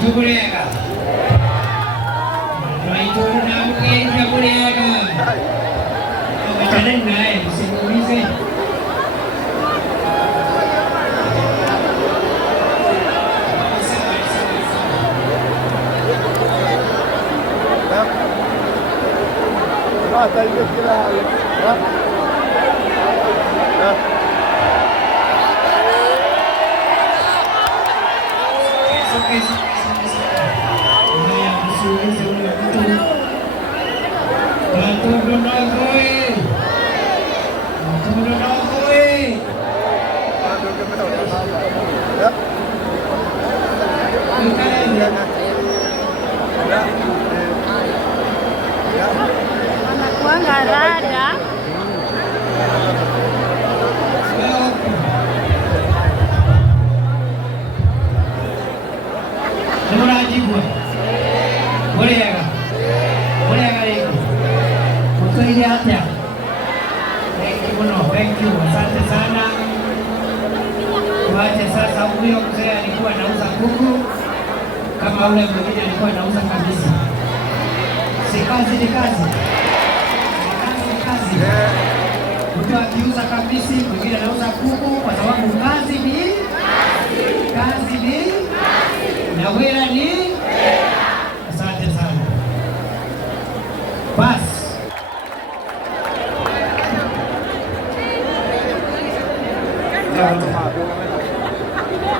Kithure. Kithure na mkenya Kithure. Wachana naye msimuulize. Hasta ahí que queda. Anakuanga rada. Murajibwa. Muriaga. Muriaga leo. Mtoile hata. Thank you. Asante sana. Tuache sasa, huyo mzee alikuwa anauza kuku kama ule mwingine alikuwa anauza kabisa. Si kazi ni kazi. Kazi. Mtu akiuza kabisa, mwingine anauza kuku kwa sababu kazi ni kazi ni na wera ni. Asante sana. Basi.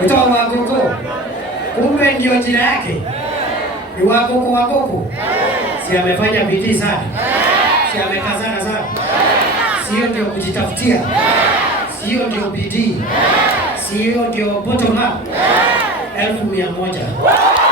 Ito Wakoko. Kumbe ndio jina yake. Ni Wakoko Wakoko. Si amefanya bidii sana. Si amekazana sana. Sio ndio kujitafutia. Sio ndio bidii. Sio ndio bottom up. 1,100.